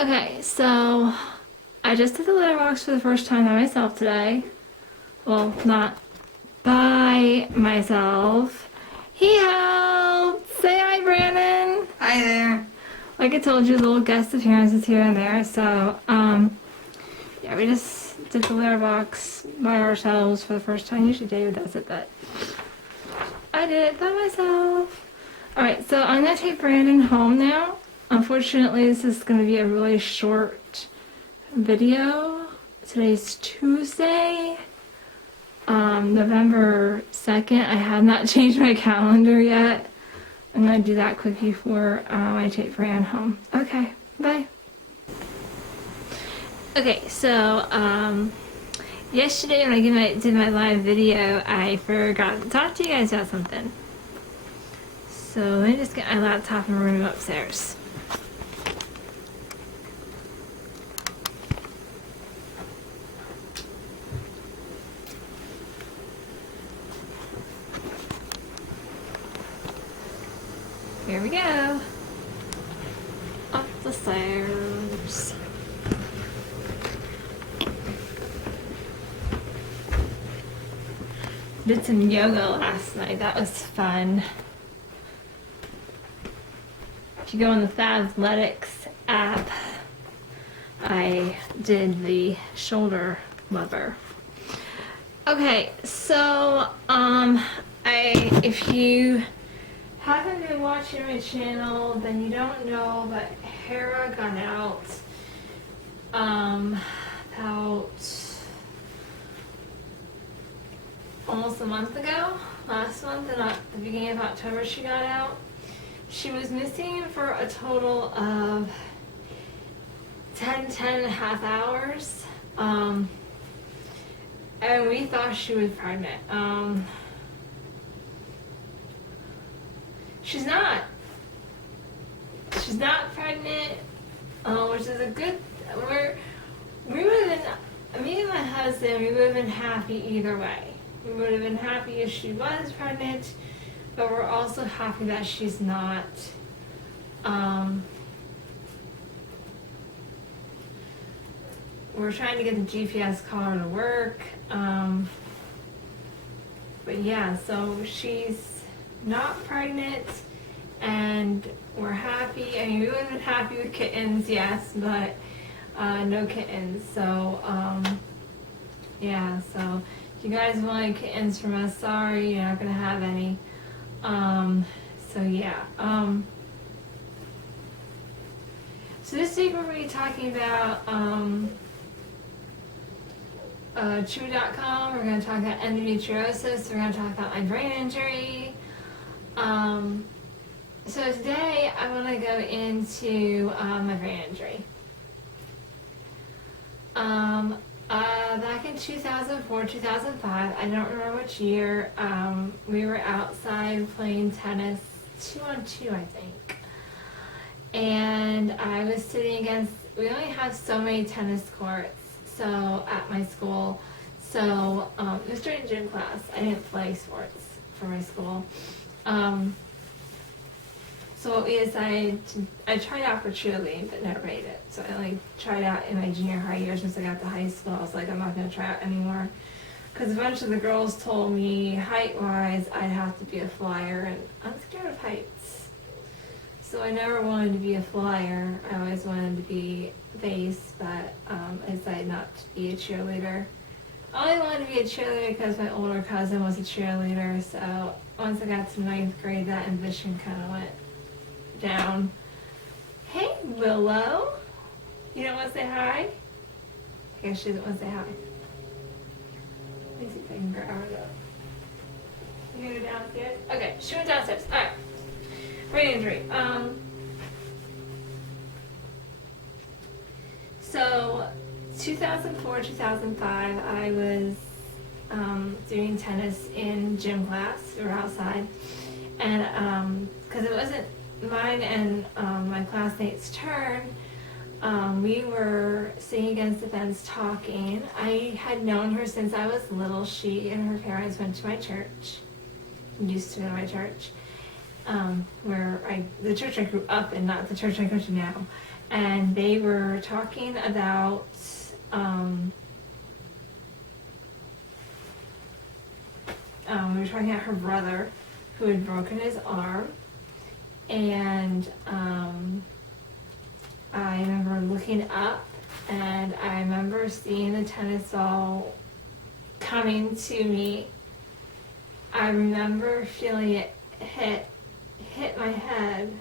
Okay, so I just did the litter box for the first time by myself today. Well, not by myself. He helped! Say hi, Brandon! Hi there. Like I told you, little guest appearances here and there. So, yeah, we just did the litter box by ourselves for the first time. Usually David does it, but I did it by myself. Alright, so I'm going to take Brandon home now. Unfortunately, this is going to be a really short video. Today's Tuesday, November 2nd. I have not changed my calendar yet. I'm going to do that quick before I take Brandon home. Okay, bye. Okay, so yesterday when I did my live video, I forgot to talk to you guys about something. So let me just get my laptop and room upstairs. Here we go. Up the stairs. Did some yoga last night. That was fun. If you go on the Athletics app, I did the shoulder lever. Okay, so if you haven't been watching my channel, then you don't know, but Hera got out about almost a month ago. Last month, at the beginning of October, she got out. She was missing for a total of 10 and a half hours. And we thought she was pregnant. She's not. She's not pregnant, which is a good. We would have been, me and my husband, we would have been happy either way. We would have been happy if she was pregnant, but we're also happy that she's not. We're trying to get the GPS collar to work. But yeah, so she's not pregnant, and we're happy. I mean, we would have been happy with kittens, yes, but no kittens. So yeah, so if you guys wanted kittens from us, sorry, you're not gonna have any. So yeah. So this week we're going to be talking about Chewy.com. We're going to talk about endometriosis. We're going to talk about my brain injury. So today I want to go into my brain injury. Back in 2004, 2005, I don't remember which year, we were outside playing tennis 2-on-2, I think. And I was sitting against, we only have so many tennis courts so at my school. So it was during gym class. I didn't play sports for my school. So what we decided to, I tried out for cheerleading, but never made it. So I only tried out in my junior high years. Once I got to high school, I was like, I'm not going to try out anymore. Because a bunch of the girls told me, height-wise, I'd have to be a flyer, and I'm scared of heights. So I never wanted to be a flyer. I always wanted to be base, but I decided not to be a cheerleader. I only wanted to be a cheerleader because my older cousin was a cheerleader. So once I got to 9th grade, that ambition kind of went down. Hey, Willow. You don't want to say hi? I guess she doesn't want to say hi. Let me see if I can grab her up. You gonna go downstairs? Okay, she went downstairs. Alright. Brain injury. So 2004, 2005, I was doing tennis in gym class. We were outside. And because it wasn't mine and my classmate's turn, we were sitting against the fence talking. I had known her since I was little. She and her parents went to my church, used to go to my church, the church I grew up in, not the church I go to now. and they were talking about we were talking about her brother who had broken his arm, and I remember looking up, and I remember seeing the tennis ball coming to me. I remember feeling it hit my head,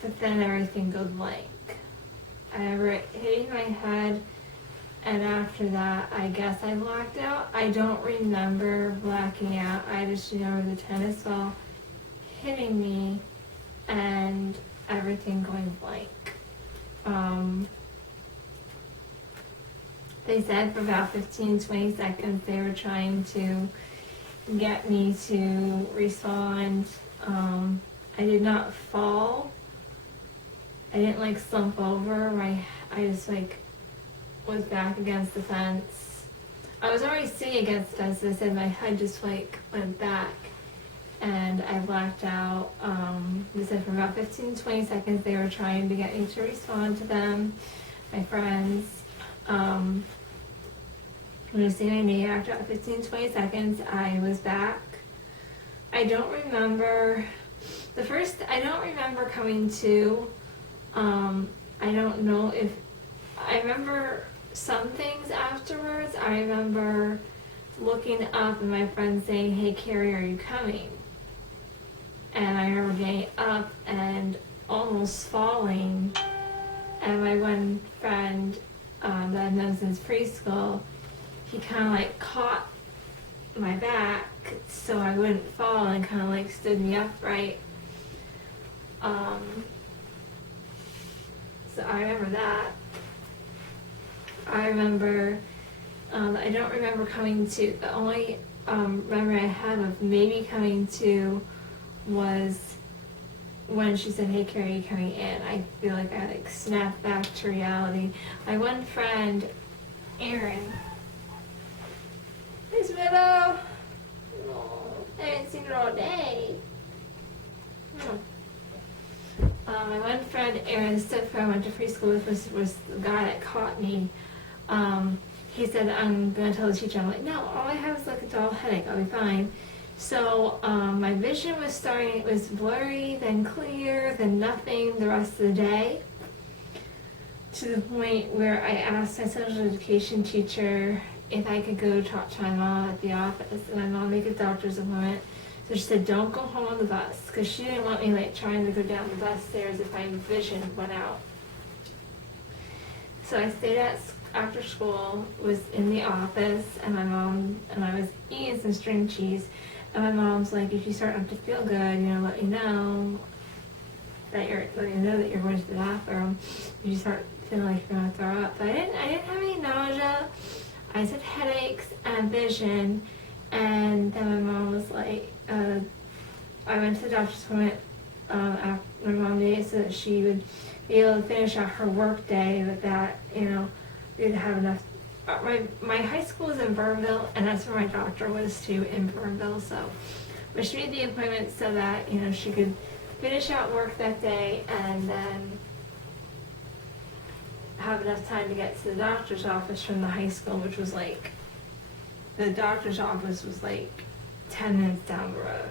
but then everything goes blank. I remember it hitting my head, and after that, I guess I blacked out. I don't remember blacking out. I just remember the tennis ball hitting me and everything going blank. They said for about 15-20 seconds they were trying to get me to respond. I did not fall. I didn't slump over. I just was back against the fence. I was already sitting against the fence, as I said, my head just went back, and I blacked out. They said for about 15-20 seconds they were trying to get me to respond to them, my friends. When I was seeing my name, after about 15-20 seconds, I was back. I don't remember coming to. I don't know if, I remember some things afterwards. I remember looking up and my friend saying, "Hey Carrie, are you coming?" And I remember getting up and almost falling. And my one friend that I've known since preschool, he kind of caught my back so I wouldn't fall and kind of stood me upright. So I remember that. I remember, I don't remember coming to, the only memory I have of maybe coming to was when she said, "Hey Carrie, you coming in?" I feel like I snapped back to reality. My one friend, Erin. There's Willow. Oh, I haven't seen her all day. My one friend, Aaron, the stepfriend I went to preschool with, was the guy that caught me. He said, "I'm going to tell the teacher." I'm like, "No, all I have is a dull headache. I'll be fine." So my vision was starting, it was blurry, then clear, then nothing the rest of the day. To the point where I asked my special education teacher if I could go talk to my mom at the office, and my mom made a doctor's appointment. So she said, "Don't go home on the bus," because she didn't want me trying to go down the bus stairs if my vision went out. So I stayed after school, was in the office, and my mom and I was eating some string cheese, and my mom's like, "If you start not to feel good, let me know that you're going to the bathroom. If you start feeling like you're gonna throw up." But I didn't have any nausea. I just had headaches and vision, and then my mom was like, I went to the doctor's appointment after my mom made it so that she would be able to finish out her work day, but that, we didn't have enough. My high school was in Burnville, and that's where my doctor was too, in Burnville, but she made the appointment so that, she could finish out work that day and then have enough time to get to the doctor's office from the high school, which was the doctor's office was 10 minutes down the road.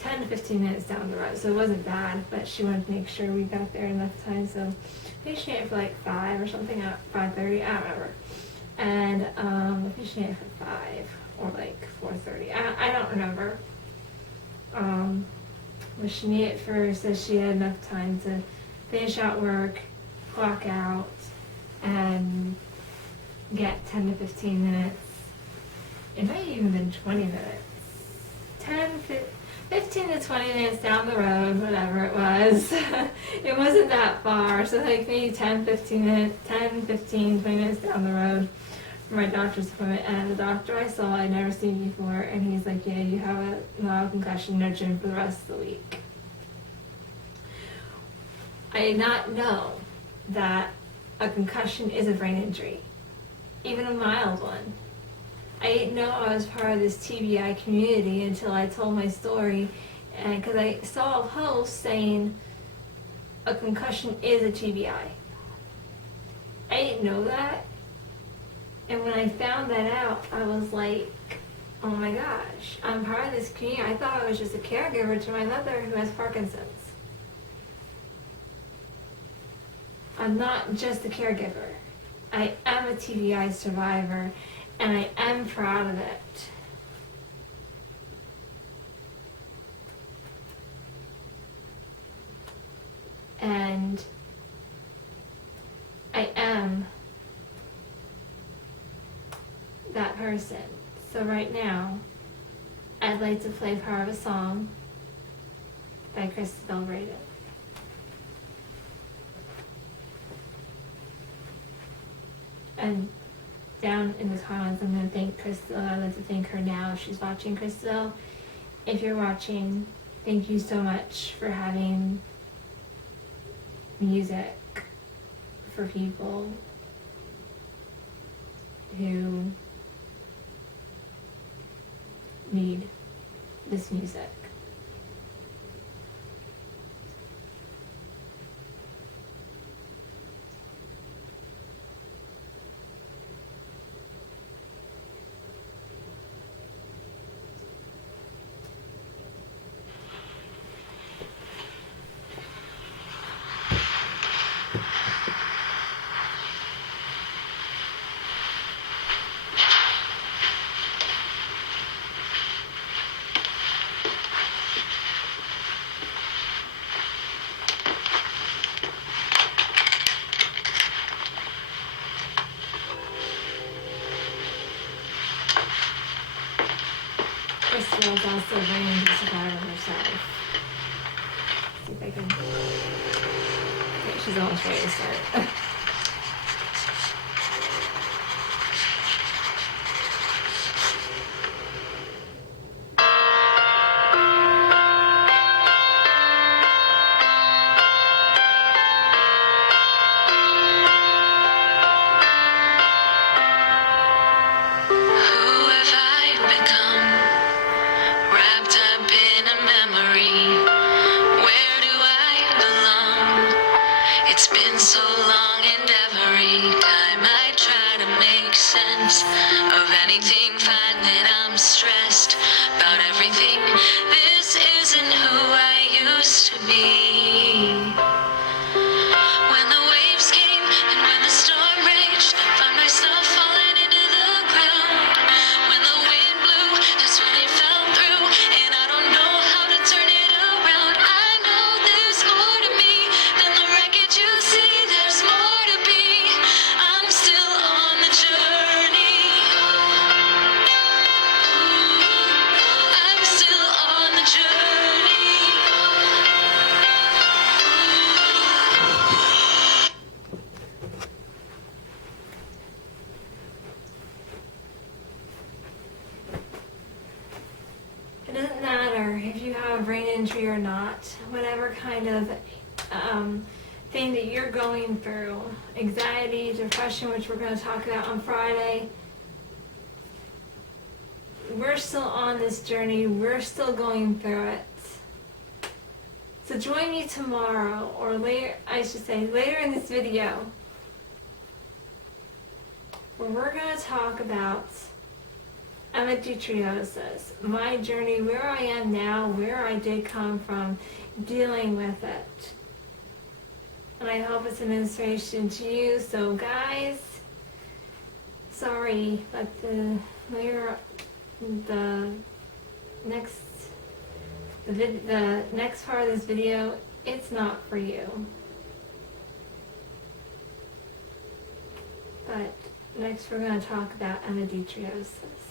10 to 15 minutes down the road, so it wasn't bad, but she wanted to make sure we got there enough time, so I think she ate for 5 or something, at 5:30, I don't remember. And I think she ate for 5 or 4:30, I don't remember. But she needed first, so she had enough time to finish out work, clock out, and get 10 to 15 minutes. It might have even been 20 minutes. 15 to 20 minutes down the road, whatever it was. It wasn't that far, so maybe 10, 15, 20 minutes down the road for my doctor's appointment. And the doctor I saw, I'd never seen before, and he's like, "Yeah, you have a mild concussion, no gym for the rest of the week." I did not know that a concussion is a brain injury, even a mild one. I didn't know I was part of this TBI community until I told my story and because I saw a post saying a concussion is a TBI. I didn't know that. And when I found that out, I was like, oh my gosh, I'm part of this community. I thought I was just a caregiver to my mother who has Parkinson's. I'm not just a caregiver. I am a TBI survivor, and I am proud of it. And I am that person. So right now, I'd like to play part of a song by Cristabelle, Braden. And down in the comments, I'm going to thank Cristabelle. I'd like to thank her now if she's watching. Cristabelle, if you're watching, thank you so much for having music for people who need this music. Cristabelle's also learning to survive herself. See if I can. Okay, she's almost ready to start. It's been so long, and every time I try to make sense of anything, find that I'm stressed about everything. This isn't who I used to be. When the waves came and when the storm raged, found myself falling into the ground. When the wind blew, that's when it fell through, and I don't know how to turn it around. I know there's more to me than the wreckage you see. There's more to be. I'm still on the journey. I'm still on the journey. It doesn't matter if you have a brain injury or not, whatever kind of thing that you're going through, anxiety, depression, which we're going to talk about on Friday, we're still on this journey, we're still going through it. So join me tomorrow, or later, I should say later in this video, where we're going to talk about endometriosis, my journey, where I am now, where I did come from, dealing with it. And I hope it's an inspiration to you. So guys, sorry, but the next part of this video, it's not for you. But next we're going to talk about endometriosis.